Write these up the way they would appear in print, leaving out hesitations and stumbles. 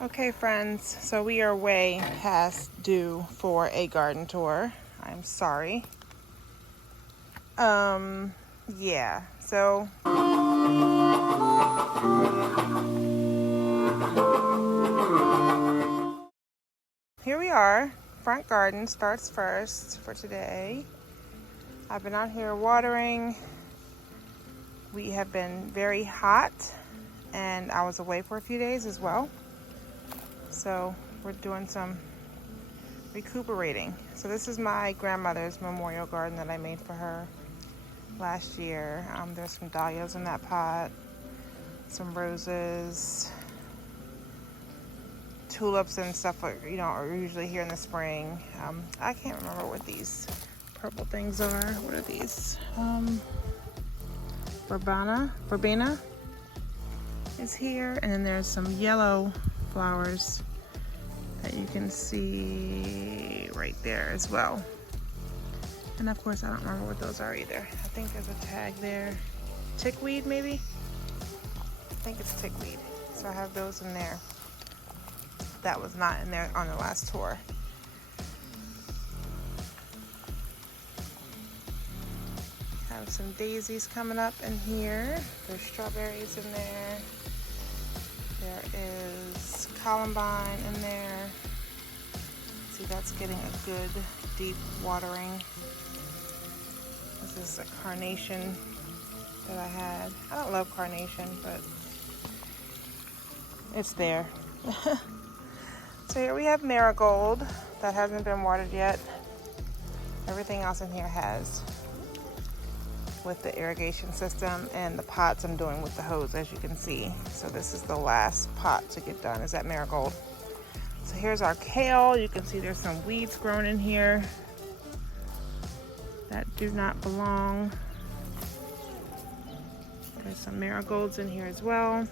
Okay, friends, so we are way past due for a garden tour. I'm sorry. Yeah, so here we are. Front garden starts first for today. I've been out here watering. We have been very hot, and I was away for a few days as well. So we're doing some recuperating. So this is my grandmother's memorial garden that I made for her last year. There's some dahlias in that pot, some roses, tulips and stuff like, are usually here in the spring. I can't remember what these purple things are. What are these? Verbena is here, and then there's some yellow flowers that you can see right there as well. And of course, I don't remember what those are either. I think there's a tag there. Tickweed, maybe? I think it's tickweed. So I have those in there. That was not in there on the last tour. Have some daisies coming up in here. There's strawberries in there. There is columbine in there. See, that's getting a good deep watering. This is a carnation that I had. I don't love carnation, but it's there. So here we have marigold that hasn't been watered yet. Everything else in here has, with the irrigation system, and the pots I'm doing with the hose, as you can see. So this is the last pot to get done, is that marigold. So here's our kale. You can see there's some weeds grown in here that do not belong. There's some marigolds in here as well.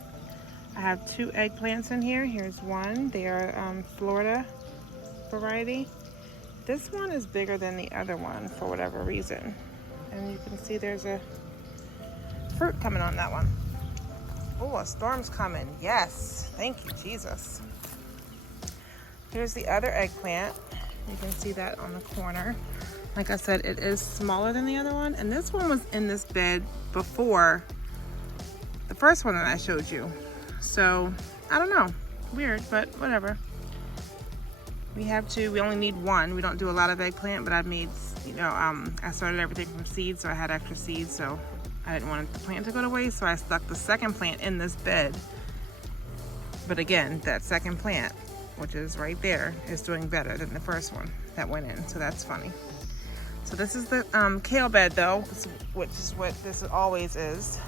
I have 2 eggplants in here. Here's one. They are Florida variety. This one is bigger than the other one for whatever reason. And you can see there's a fruit coming on that one. Oh, a storm's coming. Yes. Thank you, Jesus. Here's the other eggplant. You can see that on the corner. Like I said, it is smaller than the other one. And this one was in this bed before the first one that I showed you. So, I don't know. Weird, but whatever. We only need one. We don't do a lot of eggplant, but I made, I started everything from seeds, so I had extra seeds, so I didn't want the plant to go to waste, so I stuck the second plant in this bed. But again, that second plant, which is right there, is doing better than the first one that went in, so that's funny. So this is the kale bed, though, which is what this always is.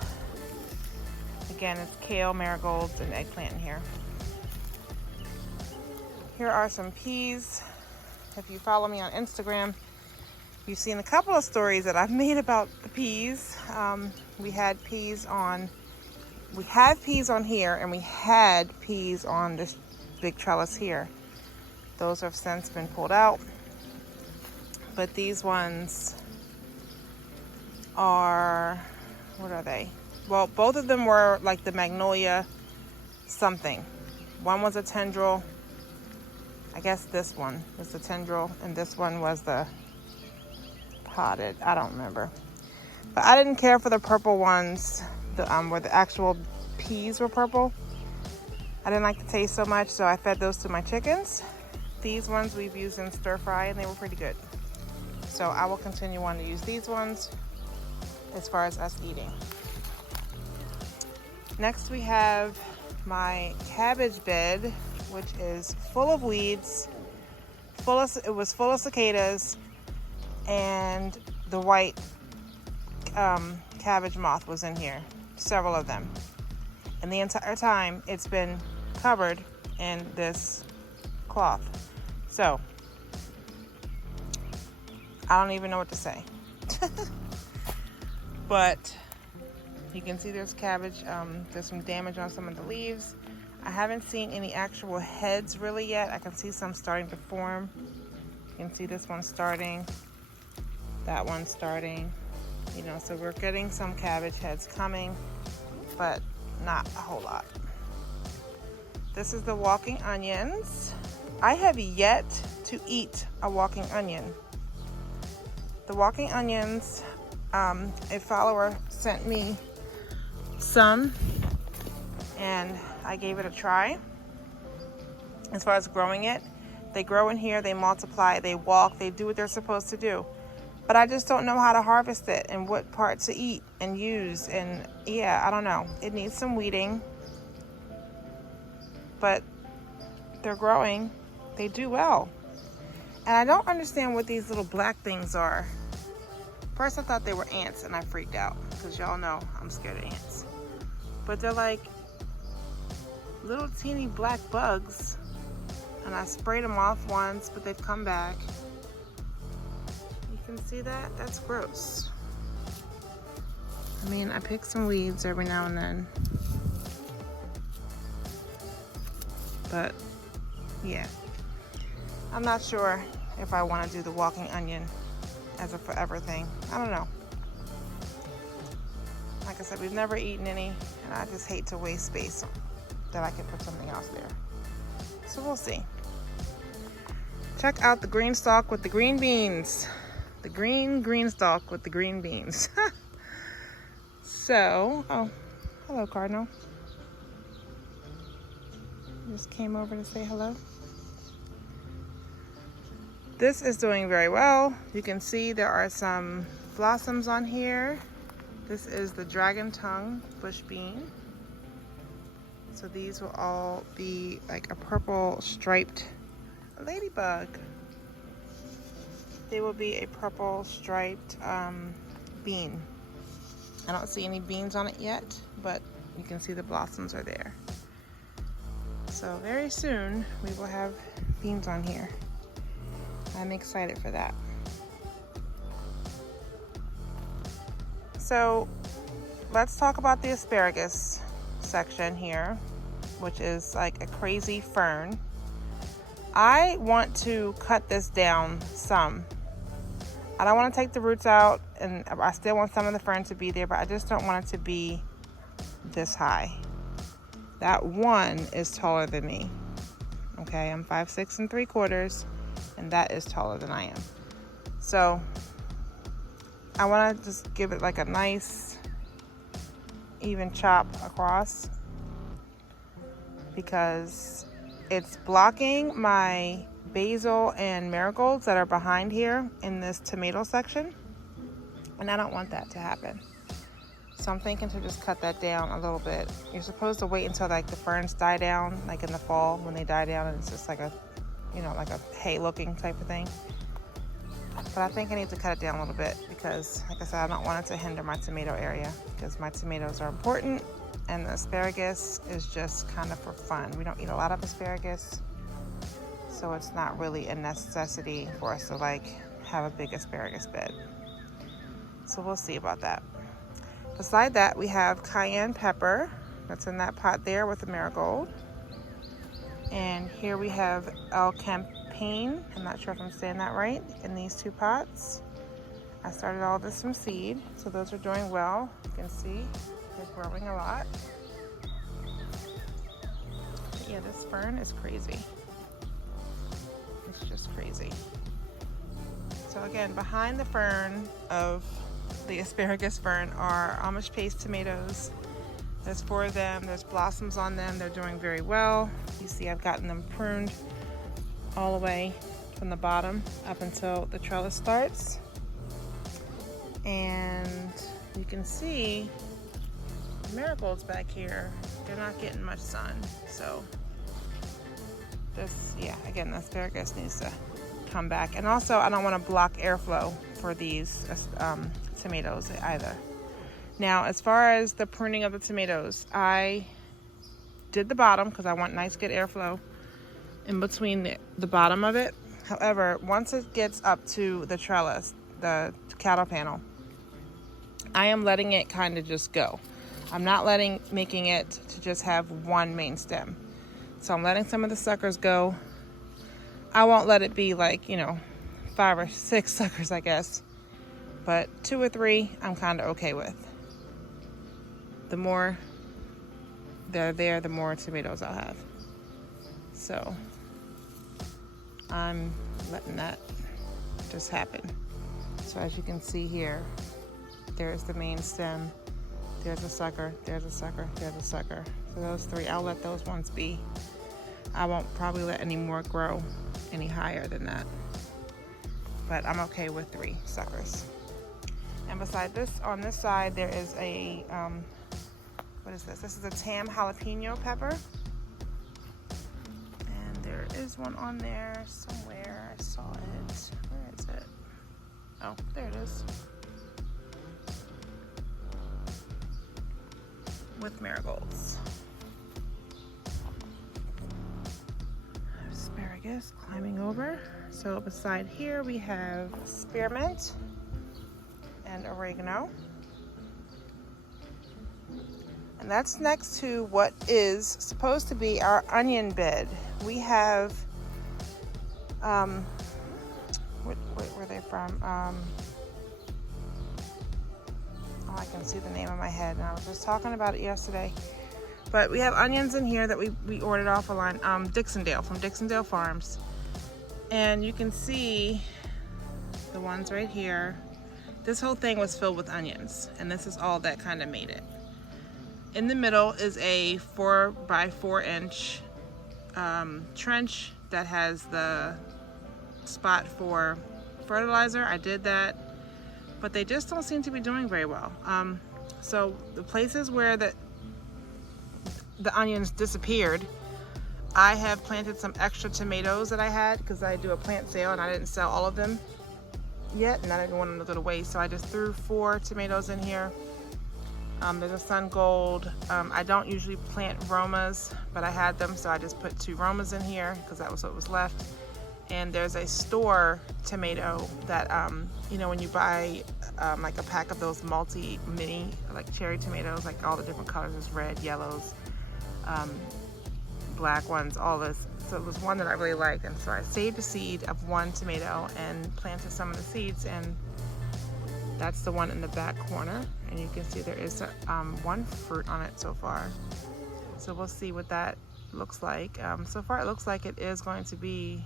Again, it's kale, marigolds, and eggplant in here. Here are some peas. If you follow me on Instagram, you've seen a couple of stories that I've made about the peas. We have peas on here, and we had peas on this big trellis here. Those have since been pulled out. But these ones are, what are they? Well, both of them were like the magnolia something. One was a tendril. I guess this one was the tendril, and this one was the potted. I don't remember. But I didn't care for the purple ones, where the actual peas were purple. I didn't like the taste so much, so I fed those to my chickens. These ones we've used in stir fry, and they were pretty good. So I will continue on to use these ones as far as us eating. Next we have my cabbage bed, which is full of weeds. It was full of cicadas, and the white cabbage moth was in here, several of them. And the entire time it's been covered in this cloth. So I don't even know what to say. But you can see there's cabbage. There's some damage on some of the leaves. I haven't seen any actual heads really yet. I can see some starting to form. You can see this one starting, that one starting. So we're getting some cabbage heads coming, but not a whole lot. This is the walking onions. I have yet to eat a walking onion. The walking onions, a follower sent me some and I gave it a try. As far as growing it, they grow in here, they multiply, they walk, they do what they're supposed to do. But I just don't know how to harvest it and what part to eat and use. And yeah, I don't know. It needs some weeding. But they're growing. They do well. And I don't understand what these little black things are. First I thought they were ants and I freaked out because y'all know I'm scared of ants. But they're like little teeny black bugs. And I sprayed them off once, but they've come back. You can see that? That's gross. I mean, I pick some weeds every now and then. But yeah, I'm not sure if I want to do the walking onion as a forever thing. I don't know. Like I said, we've never eaten any, and I just hate to waste space that I could put something else there. So we'll see. Check out the green stalk with the green beans. The green stalk with the green beans. So, oh, hello, Cardinal. Just came over to say hello. This is doing very well. You can see there are some blossoms on here. This is the dragon tongue bush bean. So these will all be like a purple striped ladybug. They will be a purple striped bean. I don't see any beans on it yet, but you can see the blossoms are there. So very soon we will have beans on here. I'm excited for that. So let's talk about the asparagus section here, which is like a crazy fern. I want to cut this down some. I don't want to take the roots out, and I still want some of the fern to be there, but I just don't want it to be this high. That one is taller than me. Okay, I'm 5'6" 3/4", and that is taller than I am. So I want to just give it like a nice even chop across because it's blocking my basil and marigolds that are behind here in this tomato section, and I don't want that to happen. So I'm thinking to just cut that down a little bit. You're supposed to wait until like the ferns die down, like in the fall when they die down and it's just like a, you know, like a hay looking type of thing. But I think I need to cut it down a little bit because, like I said, I don't want it to hinder my tomato area because my tomatoes are important and the asparagus is just kind of for fun. We don't eat a lot of asparagus, so it's not really a necessity for us to like have a big asparagus bed. So we'll see about that. Beside that, we have cayenne pepper that's in that pot there with the marigold. And here we have El Campagne, I'm not sure if I'm saying that right, in these two pots. I started all this from seed, so those are doing well. You can see they're growing a lot. But yeah, this fern is crazy. It's just crazy. So again, behind the fern of the asparagus fern are Amish paste tomatoes. There's 4 of them. There's blossoms on them. They're doing very well. You see I've gotten them pruned all the way from the bottom up until the trellis starts. And you can see the marigolds back here. They're not getting much sun. So this, yeah, again, the asparagus needs to come back. And also I don't want to block airflow for these tomatoes either. Now, as far as the pruning of the tomatoes, I did the bottom because I want nice good airflow in between the bottom of it. However, once it gets up to the trellis, the cattle panel, I am letting it kind of just go. I'm not making it to just have one main stem. So I'm letting some of the suckers go. I won't let it be like, 5 or 6 suckers, I guess. But 2 or 3, I'm kind of okay with. The more they're there, the more tomatoes I'll have. So I'm letting that just happen. So as you can see here, there's the main stem, there's a sucker, there's a sucker, there's a sucker. So those three, I'll let those ones be. I won't probably let any more grow any higher than that. But I'm okay with 3 suckers. And beside this, on this side, there is a, what is this? This is a tam jalapeno pepper. And there is one on there somewhere. I saw it. Where is it? Oh, there it is. With marigolds. Asparagus climbing over. So beside here we have spearmint and oregano. And that's next to what is supposed to be our onion bed. We have, where were they from? Oh, I can see the name of my head, and I was just talking about it yesterday. But we have onions in here that we ordered off a line, Dixondale, from Dixondale Farms. And you can see the ones right here. This whole thing was filled with onions, and this is all that kind of made it. In the middle is a 4 by 4 inch trench that has the spot for fertilizer. I did that, but they just don't seem to be doing very well. So the places where the onions disappeared, I have planted some extra tomatoes that I had because I do a plant sale and I didn't sell all of them yet, and I didn't want them to go to waste. So I just threw 4 tomatoes in here. There's a sun gold. I don't usually plant Romas, but I had them, so I just put 2 Romas in here because that was what was left. And there's a store tomato that, you know, when you buy like a pack of those multi-mini, like cherry tomatoes, like all the different colors, there's red, yellows, black ones, all this. So it was one that I really liked, and so I saved a seed of 1 tomato and planted some of the seeds, and that's the one in the back corner. And you can see there is 1 fruit on it so far. So we'll see what that looks like. So far it looks like it is going to be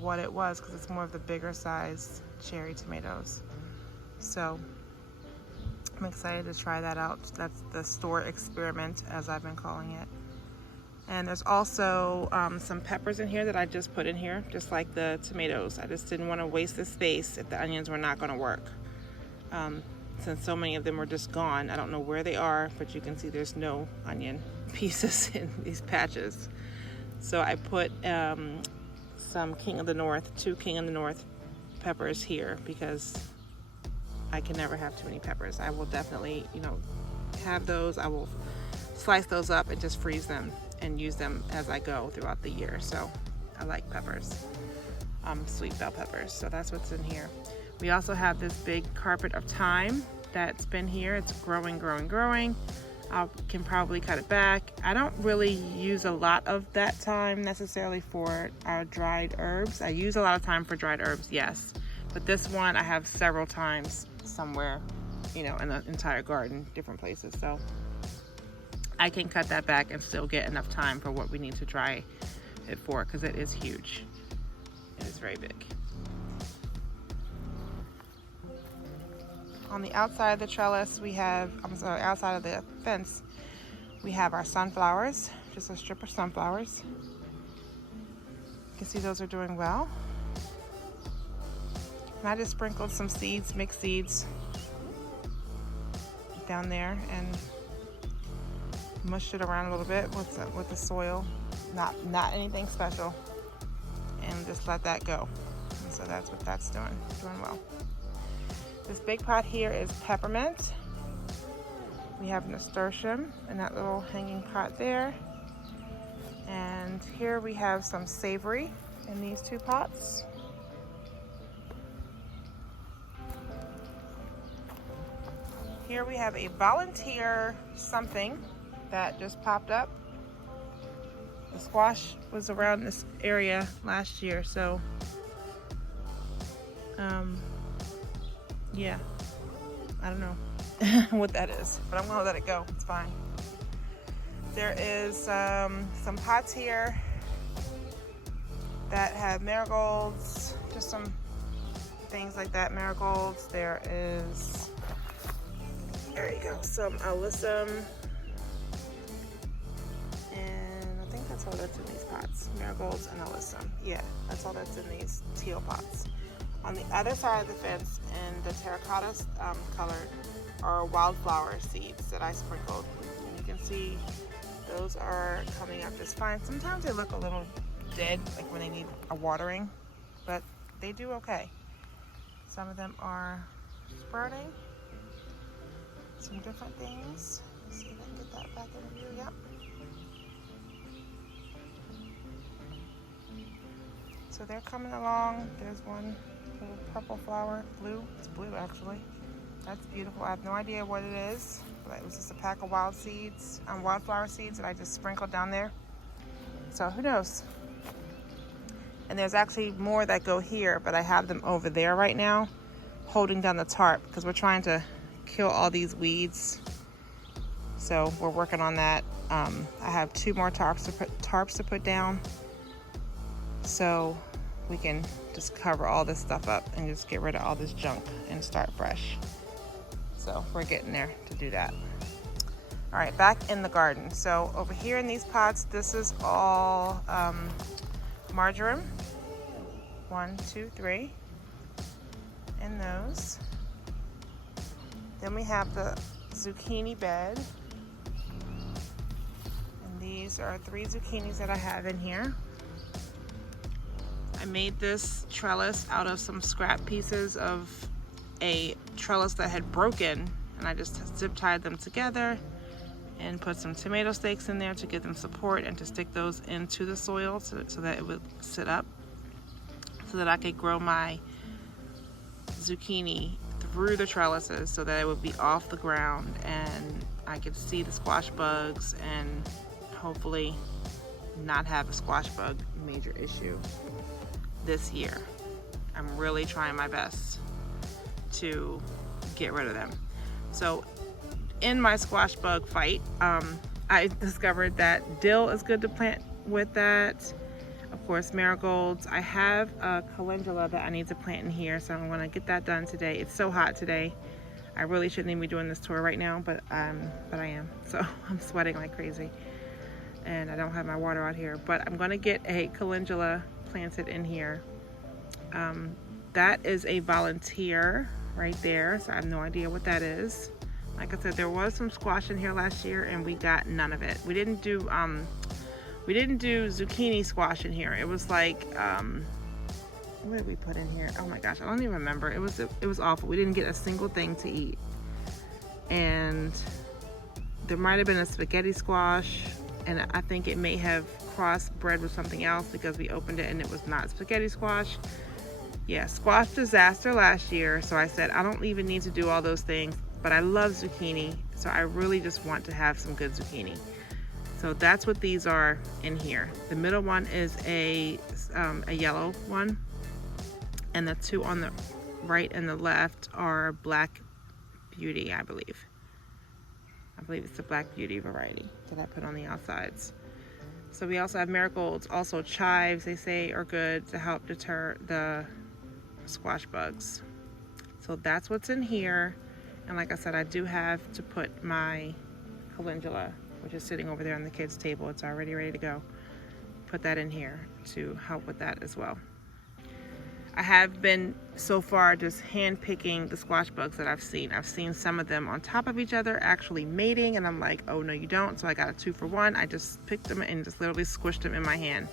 what it was, because it's more of the bigger size cherry tomatoes. So I'm excited to try that out. That's the store experiment, as I've been calling it. And there's also some peppers in here that I just put in here, just like the tomatoes. I just didn't want to waste the space if the onions were not going to work. Since so many of them were just gone, I don't know where they are, but you can see there's no onion pieces in these patches. So I put some King of the North, 2 King of the North peppers here, because I can never have too many peppers. I will definitely, you know, have those. I will slice those up and just freeze them and use them as I go throughout the year. So I like peppers, sweet bell peppers. So that's what's in here. We also have this big carpet of thyme that's been here. It's growing, growing, growing. I can probably cut it back. I don't really use a lot of that thyme necessarily for our dried herbs. I use a lot of thyme for dried herbs, yes. But this one I have several times somewhere, you know, in the entire garden, different places. So I can cut that back and still get enough time for what we need to dry it for, because it is huge. It is very big. On the outside of the trellis, we have, outside of the fence, we have our sunflowers, just a strip of sunflowers. You can see those are doing well. And I just sprinkled some seeds, mixed seeds, down there, and mushed it around a little bit with the soil. Not anything special. And just let that go. And so that's what that's doing well. This big pot here is peppermint. We have nasturtium in that little hanging pot there. And here we have some savory in these 2 pots. Here we have a volunteer something that just popped up. The squash was around this area last year, so yeah, I don't know what that is, but I'm gonna let it go. It's fine. There is some pots here that have marigolds, just some things like that, marigolds. There you go, some alyssum, and I think that's all that's in these pots, marigolds and alyssum. Yeah, that's all that's in these teal pots. On the other side of the fence, in the terracotta colored, are wildflower seeds that I sprinkled. And you can see those are coming up just fine. Sometimes they look a little dead, like when they need a watering, but they do okay. Some of them are sprouting. Some different things. Let's see if I can get that back in view. Yep. So they're coming along. There's one little purple flower, blue. It's blue actually. That's beautiful. I have no idea what it is, but it was just a pack of wildflower seeds that I just sprinkled down there. So who knows? And there's actually more that go here, but I have them over there right now, holding down the tarp because we're trying to kill all these weeds. So we're working on that. I have 2 more tarps to put down, so we can just cover all this stuff up and just get rid of all this junk and start fresh. So we're getting there to do that. All right, back in the garden. So over here in these pots, this is all marjoram. 1, 2, 3 in those. Then we have the zucchini bed. And these are 3 zucchinis that I have in here. I made this trellis out of some scrap pieces of a trellis that had broken, and I just zip tied them together and put some tomato stakes in there to give them support and to stick those into the soil so that it would sit up, so that I could grow my zucchini through the trellises so that it would be off the ground and I could see the squash bugs and hopefully not have a squash bug major issue this year. I'm really trying my best to get rid of them. So in my squash bug fight, I discovered that dill is good to plant with that. Of course, marigolds. I have a calendula that I need to plant in here, so I'm gonna get that done today. It's so hot today. I really shouldn't even be doing this tour right now, but I am. So I'm sweating like crazy, and I don't have my water out here. But I'm gonna get a calendula planted in here. That is a volunteer right there, so I have no idea what that is. Like I said, there was some squash in here last year, and we got none of it. We didn't do zucchini squash in here. It was like, what did we put in here? Oh my gosh, I don't even remember. It was awful. We didn't get a single thing to eat. And there might have been a spaghetti squash, and I think it may have cross-bred with something else because we opened it and it was not spaghetti squash. Yeah, squash disaster last year. So I said, I don't even need to do all those things, but I love zucchini. So I really just want to have some good zucchini. So that's what these are in here. The middle one is a yellow one, and the 2 on the right and the left are Black Beauty, I believe. I believe it's the Black Beauty variety that I put on the outsides. So we also have marigolds, also chives, they say are good to help deter the squash bugs. So that's what's in here. And like I said, I do have to put my calendula, which is sitting over there on the kids' table. It's already ready to go. Put that in here to help with that as well. I have been so far just hand picking the squash bugs that I've seen. I've seen some of them on top of each other actually mating, and I'm like, oh no you don't. So I got a 2 for 1. I just picked them and just literally squished them in my hand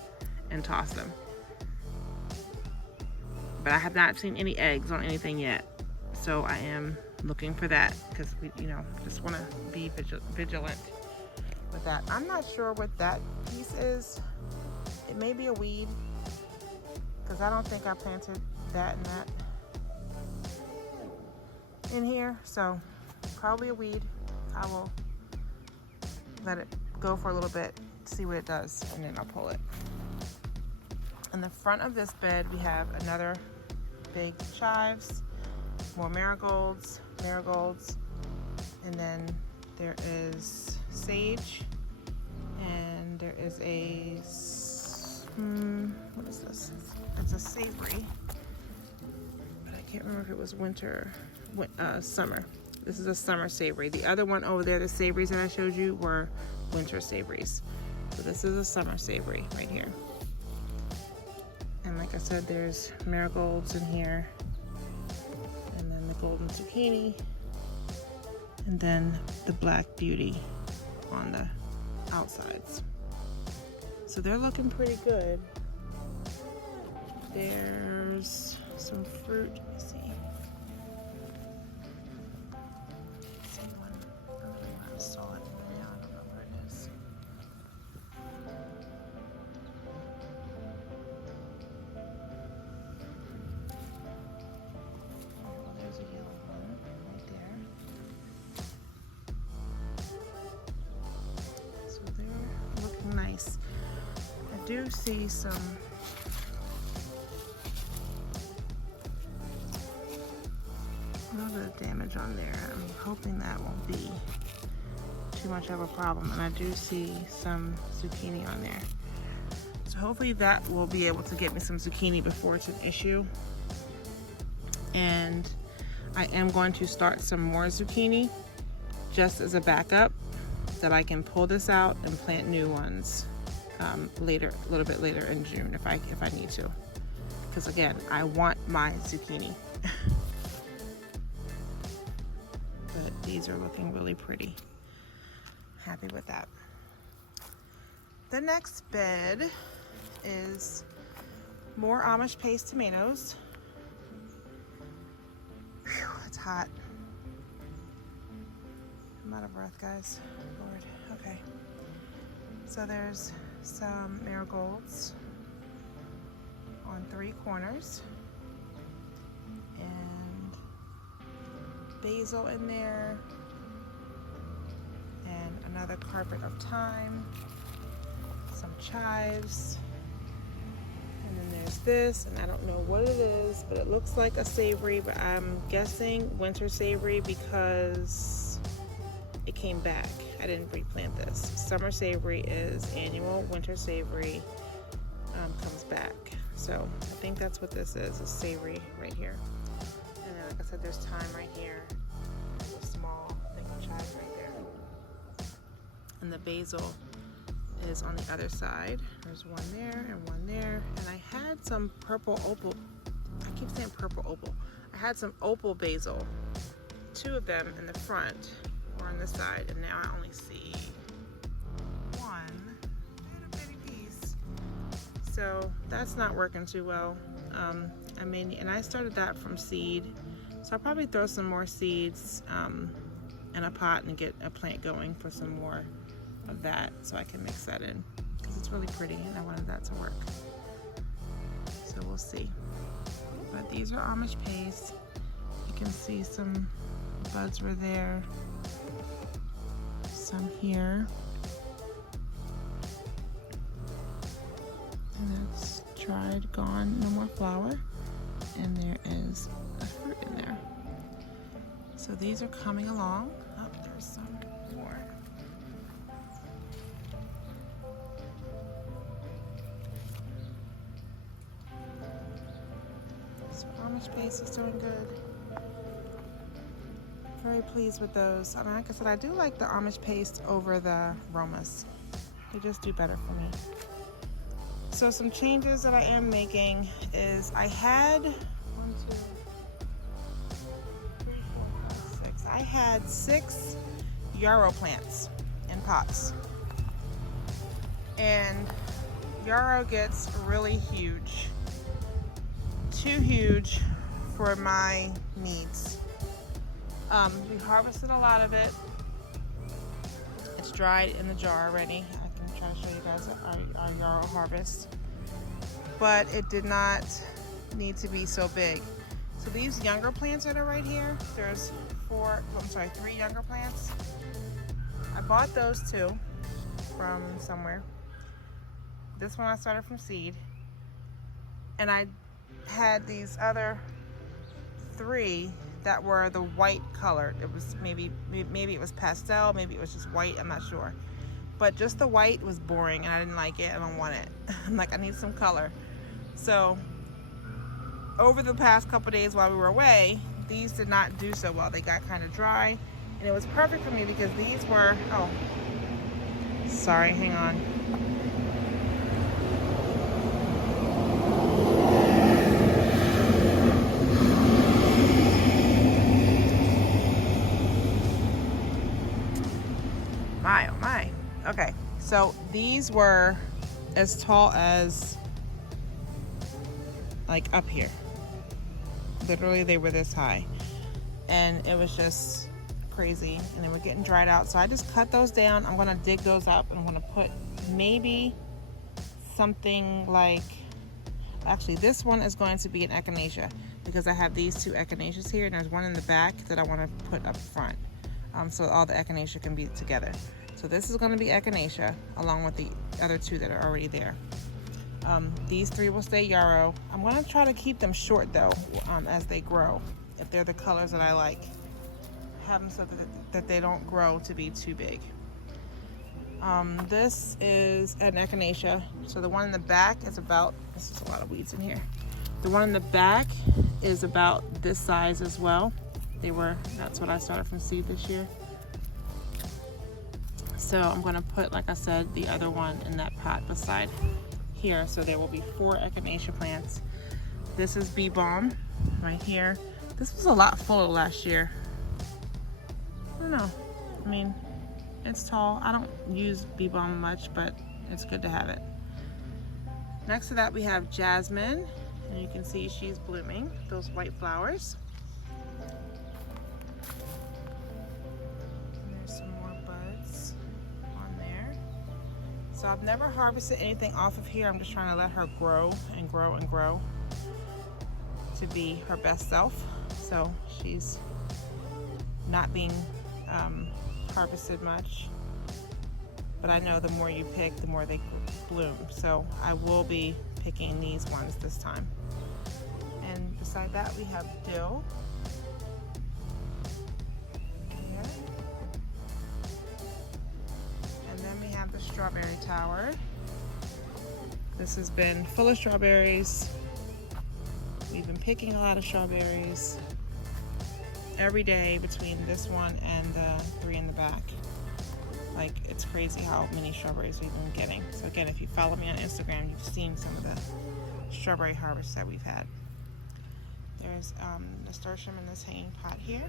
and tossed them. But I have not seen any eggs on anything yet. So I am looking for that because we, just want to be vigilant with that. I'm not sure what that piece is. It may be a weed because I don't think I planted that and that in here. So probably a weed. I will let it go for a little bit, see what it does, and then I'll pull it. In the front of this bed, we have another big chives, more marigolds, and then there is sage, and there is a, what is this? was a savory, but I can't remember if it was summer. This is a summer savory. The other one over there, the savories that I showed you, were winter savories. So this is a summer savory right here. And like I said, there's marigolds in here, and then the golden zucchini, and then the black beauty on the outsides. So they're looking pretty good. There's some fruit. Let me see. I saw it. Yeah, I don't know where it is. Oh, there's a yellow one right there. So they're looking nice. I do see some a little bit of damage on there. I'm hoping that won't be too much of a problem. And I do see some zucchini on there. So hopefully that will be able to get me some zucchini before it's an issue. And I am going to start some more zucchini just as a backup, that I can pull this out and plant new ones later, a little bit later in June if I need to. Because again, I want my zucchini. But these are looking really pretty. Happy with that. The next bed is more Amish paste tomatoes. Whew, it's hot. I'm out of breath, guys. Lord. Okay. So there's some marigolds on 3 corners, and basil in there, and another carpet of thyme, some chives, and then there's this, and I don't know what it is, but it looks like a savory, but I'm guessing winter savory because it came back. I didn't replant this. Summer savory is annual, winter savory comes back. So I think that's what this is, a savory right here. And then, like I said, there's thyme right here. There's a small thing of chives right there. And the basil is on the other side. There's one there and one there. And I had some purple opal. I keep saying purple opal. I had some opal basil. 2 of them in the front or on this side, and now I only see one little bitty piece. So that's not working too well. And I started that from seed, so I'll probably throw some more seeds in a pot and get a plant going for some more of that, so I can mix that in because it's really pretty and I wanted that to work. So we'll see. But these are Amish paste. You can see some buds were there, some here, and that's dried, gone, no more flower, and there is a fruit in there. So these are coming along. Oh, there's some more. So Amish paste is doing good. Very pleased with those. I mean, like I said, I do like the Amish paste over the Romas. They just do better for me. So some changes that I am making is I had 1, 2, 3, 4, 5, 6. I had 6 yarrow plants in pots. And yarrow gets really huge. Too huge for my needs. We harvested a lot of it. It's dried in the jar already. I can try to show you guys our yarrow harvest. But it did not need to be so big. So these younger plants that are right here, there's 3 younger plants. I bought those 2 from somewhere. This one I started from seed. And I had these other 3 that were the white color. It was maybe it was pastel, maybe it was just white, I'm not sure. But just the white was boring and I didn't like it. I don't want it. I'm like, I need some color. So over the past couple days while we were away, these did not do so well. They got kind of dry, and it was perfect for me because these were, oh, sorry, hang on. My, oh my. Okay, so these were as tall as like up here. Literally, they were this high, and it was just crazy, and they were getting dried out. So I just cut those down. I'm gonna dig those up, and I'm gonna put maybe something like, actually this one is going to be an echinacea because I have these two echinaceas here, and there's one in the back that I want to put up front, so all the echinacea can be together. So this is going to be echinacea along with the other two that are already there. These three will stay yarrow. I'm going to try to keep them short though, as they grow, if they're the colors that I like. Have them so that they don't grow to be too big. This is an echinacea. So the one in the back is about, this is a lot of weeds in here. The one in the back is about this size as well. That's what I started from seed this year. So I'm going to put, like I said, the other one in that pot beside here. So there will be 4 echinacea plants. This is bee balm right here. This was a lot fuller last year. I don't know. I mean, it's tall. I don't use bee balm much, but it's good to have it. Next to that we have jasmine, and you can see she's blooming, those white flowers. So I've never harvested anything off of here. I'm just trying to let her grow and grow and grow to be her best self. So she's not being harvested much. But I know the more you pick, the more they bloom. So I will be picking these ones this time. And beside that we have dill. The strawberry tower. This has been full of strawberries. We've been picking a lot of strawberries every day between this one and the 3 in the back. Like, it's crazy how many strawberries we've been getting. So again, if you follow me on Instagram, you've seen some of the strawberry harvests that we've had. There's nasturtium in this hanging pot here.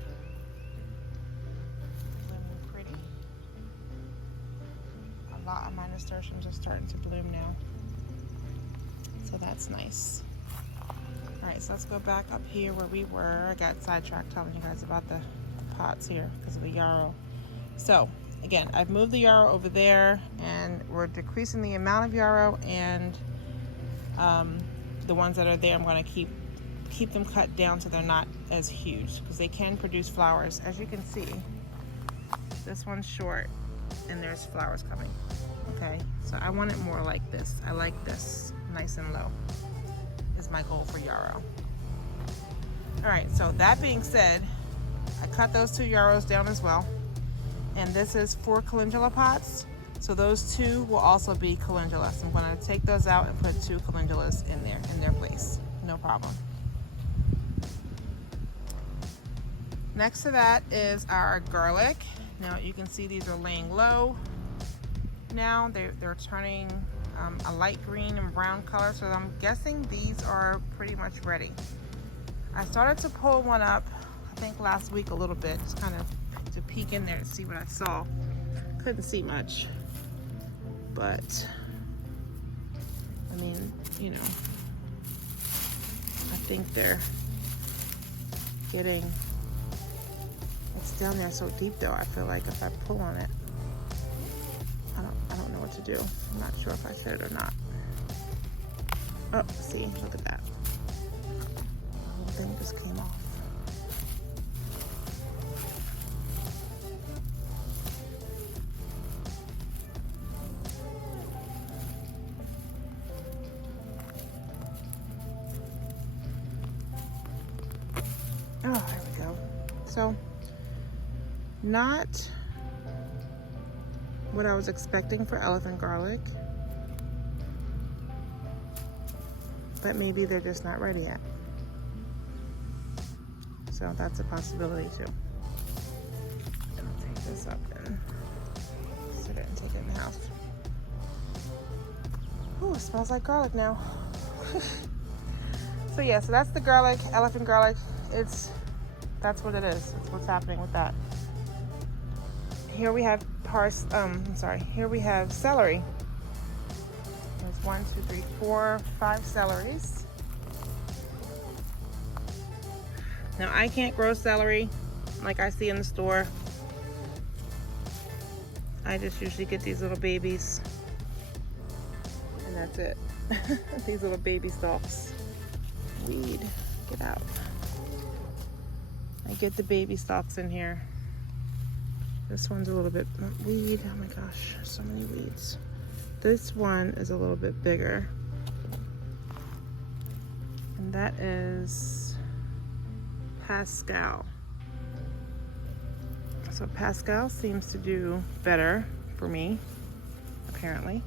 A lot of my nasturtiums are starting to bloom now, so that's nice. All right, so let's go back up here where we were. I got sidetracked telling you guys about the pots here because of the yarrow. So again, I've moved the yarrow over there, and we're decreasing the amount of yarrow, and the ones that are there I'm going to keep them cut down so they're not as huge, because they can produce flowers. As you can see, this one's short and there's flowers coming. Okay, so I want it more like this. I like this nice and low is my goal for yarrow. All right, so that being said, I cut those 2 yarrows down as well, and this is 4 calendula pots, so those 2 will also be calendula. So I'm going to take those out and put 2 calendulas in there, in their place, no problem. Next to that is our garlic. Now you can see these are laying low. Now they're turning a light green and brown color, so I'm guessing these are pretty much ready. I started to pull one up, I think last week a little bit, just kind of to peek in there to see what I saw. Couldn't see much, but I mean, you know, I think they're getting, it's down there so deep though. I feel like if I pull on it, I don't know what to do. I'm not sure if I should or not. Oh, see, look at that. The whole thing just came off. Oh, there we go. So, not what I was expecting for elephant garlic, but maybe they're just not ready yet. So that's a possibility too. I'll take this up and sit it and take it in the house. Ooh, it smells like garlic now. So yeah, so that's the garlic, elephant garlic. That's what it is. That's what's happening with that. Here we have here we have celery. There's 1, 2, 3, 4, 5 celeries. Now I can't grow celery like I see in the store. I just usually get these little babies, and that's it. These little baby stalks. Weed, get out. I get the baby stalks in here. This one's a little bit weed. Oh my gosh, so many weeds. This one is a little bit bigger, and that is Pascal. So Pascal seems to do better for me, apparently,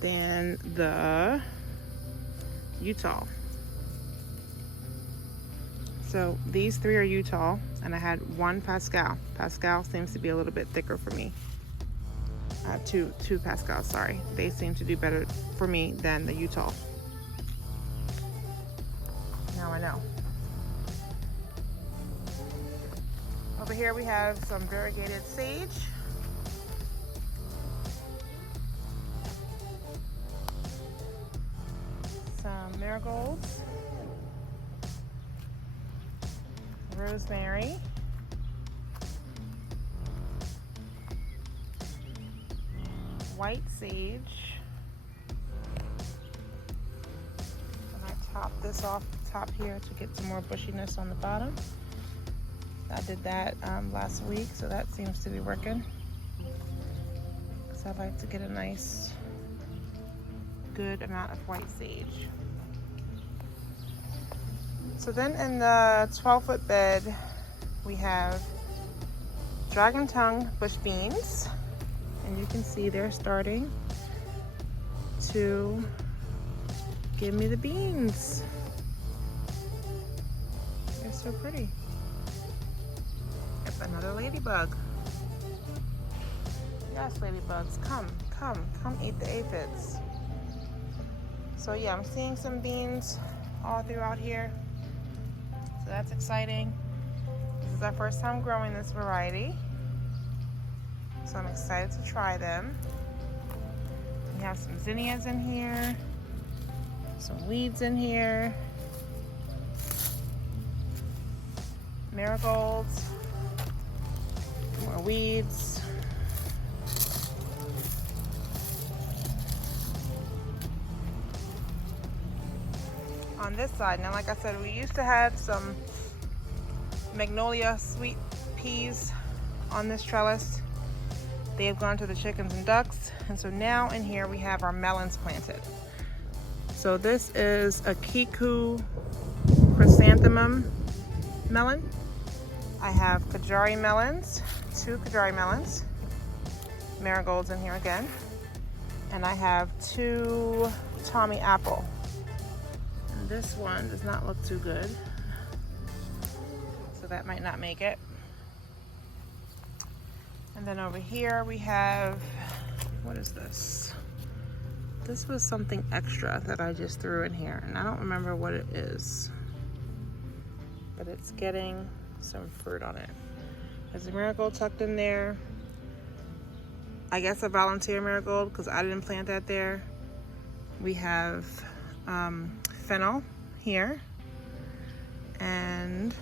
than the Utah. So these 3 are Utah, and I had 1 Pascal. Pascal seems to be a little bit thicker for me. Two Pascal, sorry. They seem to do better for me than the Utah. Now I know. Over here we have some variegated sage. Some marigolds. Rosemary. White sage. And I top this off the top here to get some more bushiness on the bottom. I did that last week, so that seems to be working. So I like to get a nice, good amount of white sage. So then in the 12-foot bed, we have dragon tongue bush beans. And you can see they're starting to give me the beans. They're so pretty. Yep, another ladybug. Yes, ladybugs, come eat the aphids. So yeah, I'm seeing some beans all throughout here. So that's exciting. This is our first time growing this variety. So I'm excited to try them. We have some zinnias in here, some weeds in here, marigolds, more weeds. On this side, now like I said, we used to have some magnolia sweet peas on this trellis. They have gone to the chickens and ducks, and so now in here we have our melons planted. So this is a Kiku chrysanthemum melon. I have Kajari melons, 2 Kajari melons, marigolds in here again, and I have 2 Tommy apple. And this one does not look too good, so that might not make it. And then over here we have, what is this? This was something extra that I just threw in here, and I don't remember what it is, but it's getting some fruit on it. There's a marigold tucked in there. I guess a volunteer marigold because I didn't plant that there. We have fennel here, and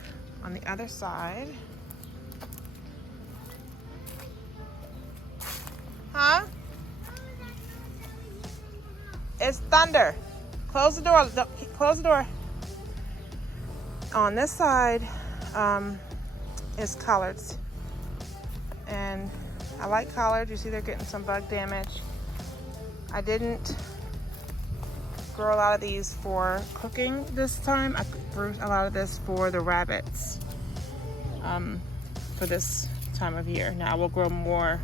on the other side, huh? It's thunder. Close the door. Close the door. On this side is collards. And I like collards. You see they're getting some bug damage. I didn't grow a lot of these for cooking this time. I grew a lot of this for the rabbits for this time of year. Now I will grow more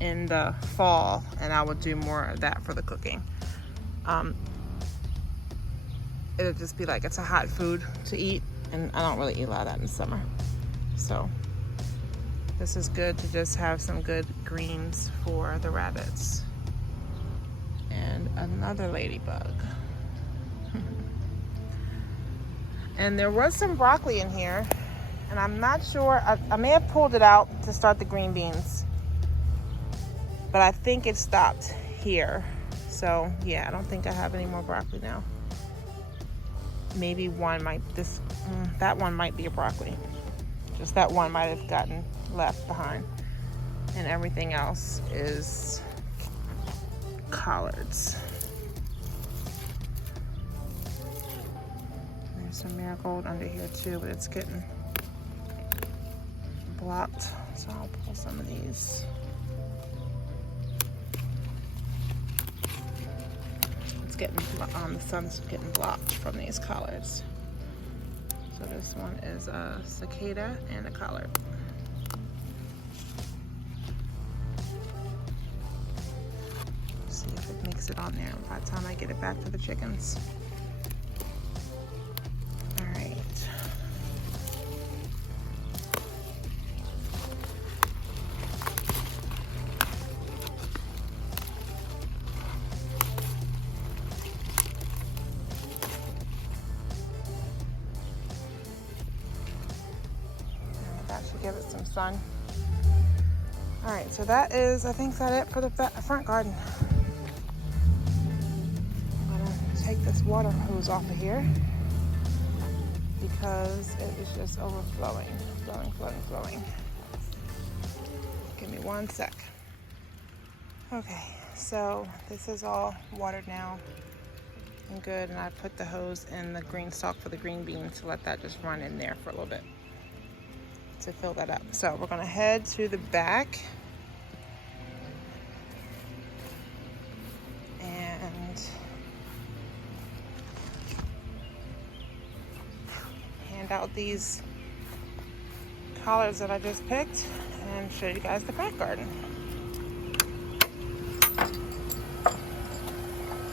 in the fall, and I will do more of that for the cooking. it'll just be like it's a hot food to eat, and I don't really eat a lot of that in the summer. So this is good to just have some good greens for the rabbits. And another ladybug. And there was some broccoli in here, and I'm not sure, I may have pulled it out to start the green beans, but I think it stopped here. So yeah, I don't think I have any more broccoli now. Maybe one might, that one might be a broccoli. Just that one might have gotten left behind. And everything else is collards. There's some marigold under here too, but it's getting blocked. So I'll pull some of these. It's getting, the sun's getting blocked from these collards. So this one is a cicada and a collard. See if it makes it on there by the time I get it back for the chickens. All right. That should give it some sun. All right, so that is, I think that's it for the front garden. I'm gonna take this water hose off of here because it is just overflowing, flowing. Give me one sec. Okay, so this is all watered now and good, and I put the hose in the green stalk for the green beans to let that just run in there for a little bit to fill that up. So we're gonna head to the back and hand out these collards that I just picked and show you guys the back garden.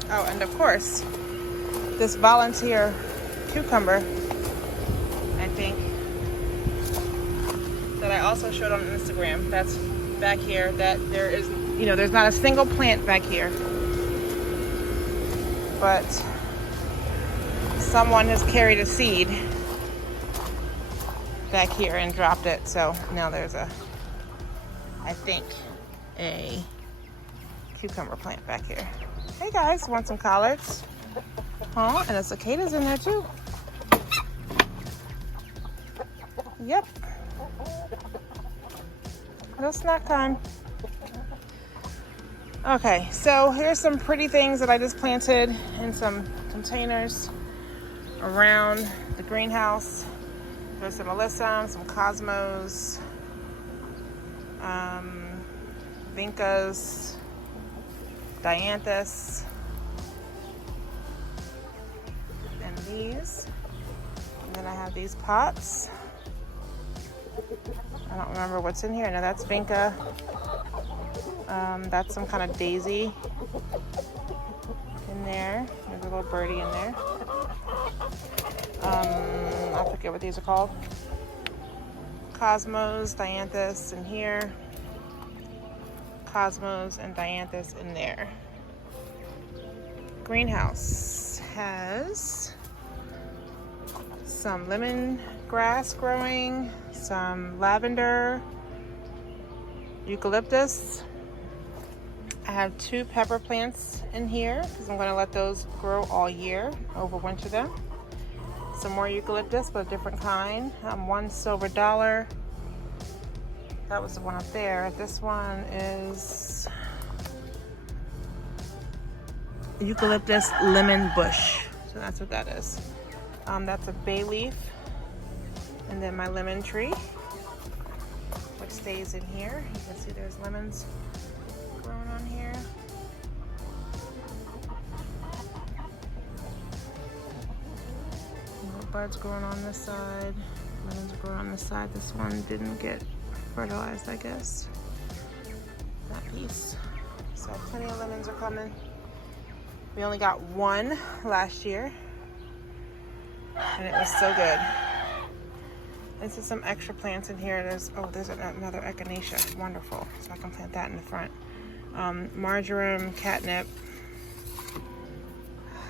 Oh, and of course, this volunteer cucumber, I think, that I also showed on Instagram, that's back here, that there is, there's not a single plant back here, but someone has carried a seed back here and dropped it. So now there's I think a cucumber plant back here. Hey guys, want some collards? Oh, and the cicadas in there too. Yep. No snack time. Okay, so here's some pretty things that I just planted in some containers around the greenhouse. There's some alyssum, some cosmos, vincas, dianthus, and these. And then I have these pots. I don't remember what's in here. No, that's vinca. That's some kind of daisy in there. There's a little birdie in there. I forget what these are called. Cosmos, dianthus in here. Cosmos and dianthus in there. Greenhouse has some lemongrass growing, some lavender, eucalyptus. I have 2 pepper plants in here because I'm going to let those grow all year, overwinter them. Some more eucalyptus, but a different kind. 1 silver dollar. That was the one up there. This one is eucalyptus lemon bush. So that's what that is. That's a bay leaf. And then my lemon tree, which stays in here. You can see there's lemons growing on here. Little buds growing on this side. Lemons are growing on this side. This one didn't get fertilized, I guess. That piece. So plenty of lemons are coming. We only got 1 last year. and it was so good. This is some extra plants in here. There's another echinacea. Wonderful. So I can plant that in the front. Marjoram, catnip,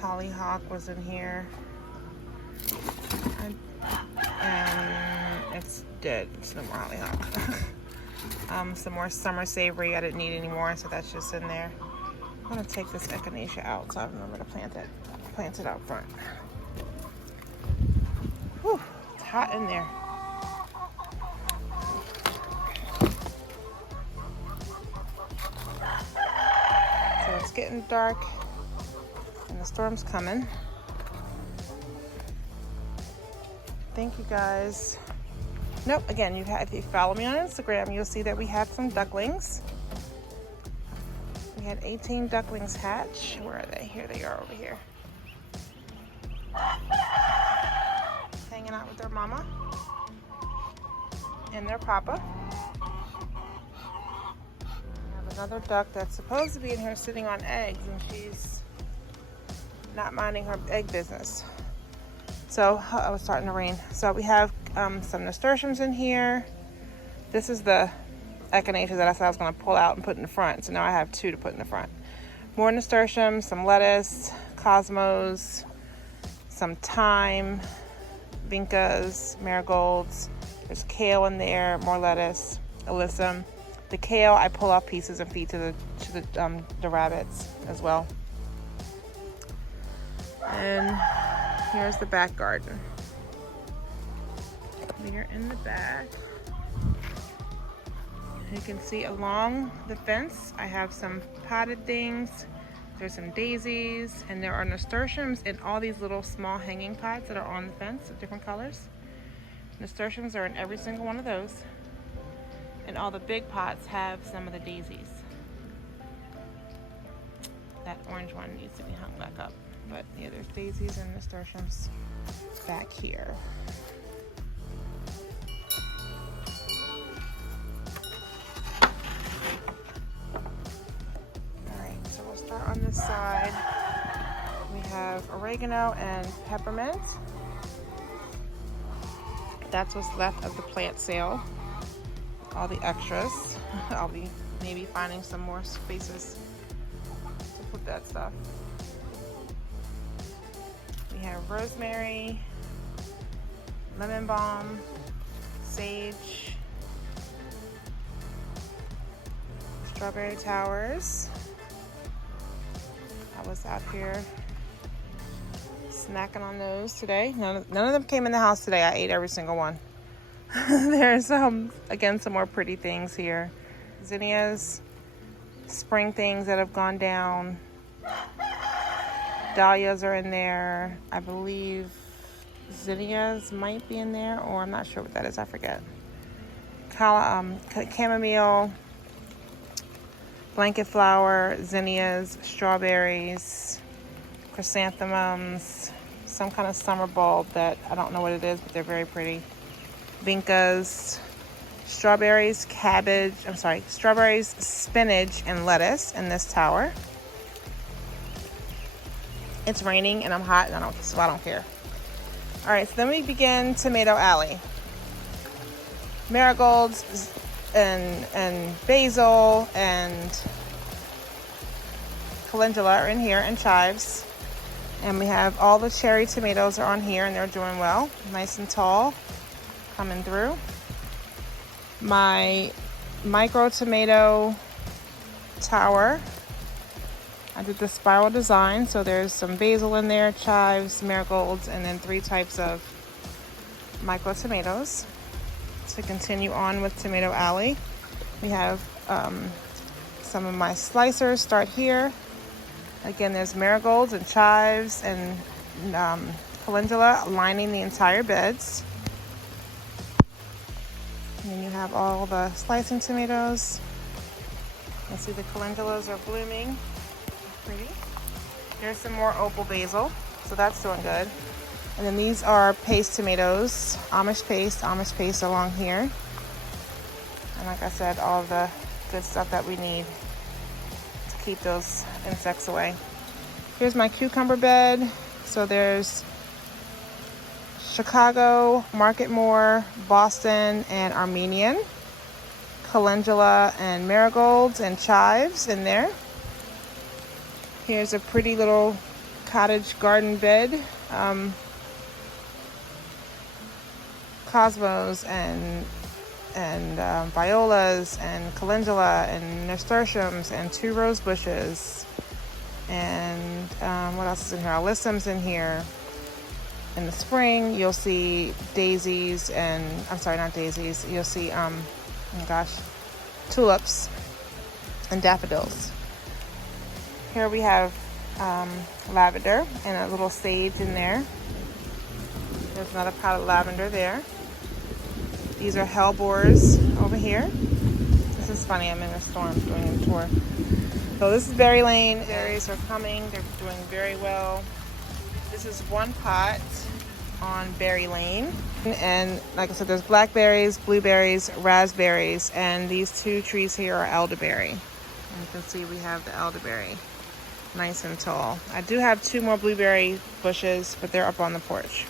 hollyhock was in here. And it's dead. It's no more hollyhock. Some more summer savory. I didn't need anymore, so that's just in there. I'm gonna take this echinacea out so I remember to plant it out front. Whew, it's hot in there. So it's getting dark and the storm's coming. Thank you guys. Nope, again, if you follow me on Instagram, you'll see that we had some ducklings. We had 18 ducklings hatch. Where are they? Here they are over here. Hanging out with their mama and their papa. We have another duck that's supposed to be in here sitting on eggs, and she's not minding her egg business. So, it was starting to rain. So we have some nasturtiums in here. This is the echinacea that I said I was going to pull out and put in the front. So now I have 2 to put in the front. More nasturtiums, some lettuce, cosmos, some thyme, vincas, marigolds. There's kale in there, more lettuce, alyssum. The kale I pull off pieces and feed to the rabbits as well. And here's the back garden. We are in the back. You can see along the fence, I have some potted things. There's some daisies, and there are nasturtiums in all these little small hanging pots that are on the fence of different colors. Nasturtiums are in every single one of those. And all the big pots have some of the daisies. That orange one needs to be hung back up. But yeah, there's daisies and nasturtiums back here. Alright, so we'll start on this side. We have oregano and peppermint. That's what's left of the plant sale. All the extras. I'll be maybe finding some more spaces to put that stuff. We have rosemary, lemon balm, sage, strawberry towers. I was out here snacking on those today. None of them came in the house today. I ate every single one. There's again some more pretty things here. Zinnias, spring things that have gone down. Dahlias are in there. I believe zinnias might be in there, or I'm not sure what that is. I forget. Chamomile, blanket flower, zinnias, strawberries, chrysanthemums, some kind of summer bulb that I don't know what it is, but they're very pretty. Vincas, strawberries, strawberries, spinach, and lettuce in this tower. It's raining and I'm hot, and so I don't care. All right, so then we begin Tomato Alley. Marigolds and basil and calendula are in here, and chives. And we have all the cherry tomatoes are on here, and they're doing well. Nice and tall, coming through. My micro tomato tower, I did the spiral design, so there's some basil in there, chives, marigolds, and then 3 types of micro tomatoes. To continue on with Tomato Alley, we have some of my slicers start here. Again, there's marigolds and chives and calendula lining the entire beds. And then you have all the slicing tomatoes. You see the calendulas are blooming. Pretty. There's some more opal basil, so that's doing good. And then these are paste tomatoes, Amish paste along here. And like I said, all the good stuff that we need to keep those insects away. Here's my cucumber bed. So there's Chicago, Marketmore, Boston, and Armenian. Calendula and marigolds and chives in there. Here's a pretty little cottage garden bed. Cosmos and violas and calendula and nasturtiums and 2 rose bushes. And what else is in here? Alyssums in here. In the spring, you'll see daisies and, I'm sorry, not daisies. You'll see, oh my gosh, tulips and daffodils. Here we have lavender and a little sage in there. There's another pot of lavender there. These are hellebores over here. This is funny, I'm in a storm doing a tour. So this is berry lane. Berries are coming, they're doing very well. This is one pot on berry lane. And like I said, there's blackberries, blueberries, raspberries, and these 2 trees here are elderberry. And you can see we have the elderberry, nice and tall. I do have 2 more blueberry bushes, but they're up on the porch.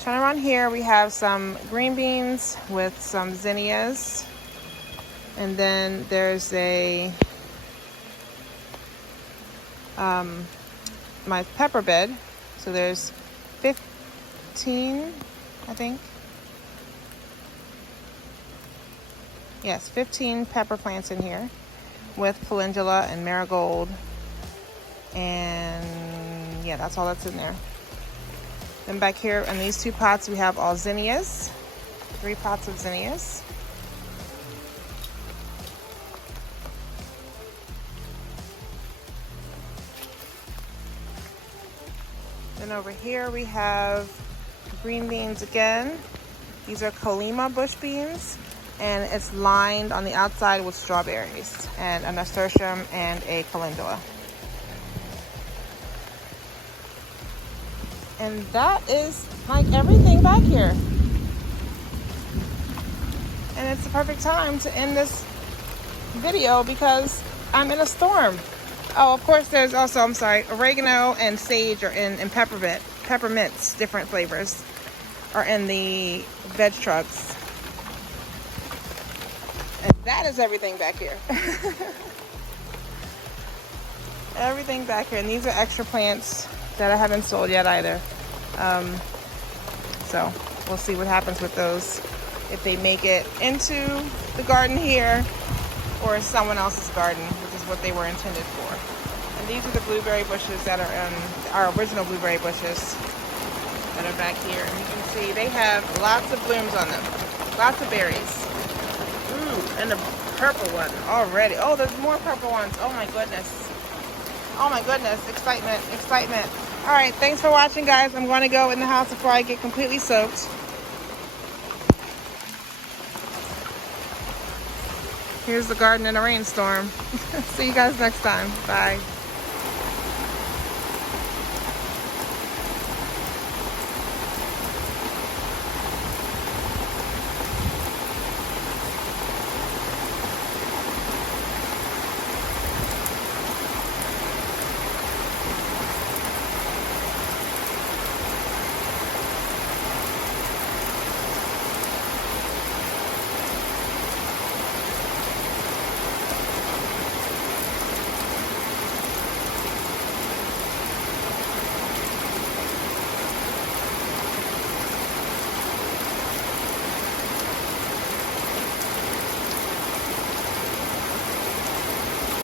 Turn around here, we have some green beans with some zinnias. And then there's a my pepper bed. So there's 15, I think. Yes, 15 pepper plants in here with calendula and marigold. And yeah, that's all that's in there. Then back here in these 2 pots, we have all zinnias, 3 pots of zinnias. Then over here we have green beans again. These are Colima bush beans, and it's lined on the outside with strawberries and a nasturtium and a calendula. And that is like everything back here. And it's the perfect time to end this video because I'm in a storm. Oh, of course there's also, I'm sorry, oregano and sage are in peppermints, different flavors, are in the veg trucks. And that is everything back here. Everything back here. And these are extra plants that I haven't sold yet either. So we'll see what happens with those, if they make it into the garden here or someone else's garden, which is what they were intended for. And these are the blueberry bushes that are in our original blueberry bushes that are back here. And you can see they have lots of blooms on them, lots of berries. Ooh, and the purple one already. Oh, there's more purple ones. Oh my goodness. Oh my goodness, excitement, excitement. All right, thanks for watching, guys. I'm going to go in the house before I get completely soaked. Here's the garden in a rainstorm. See you guys next time. Bye.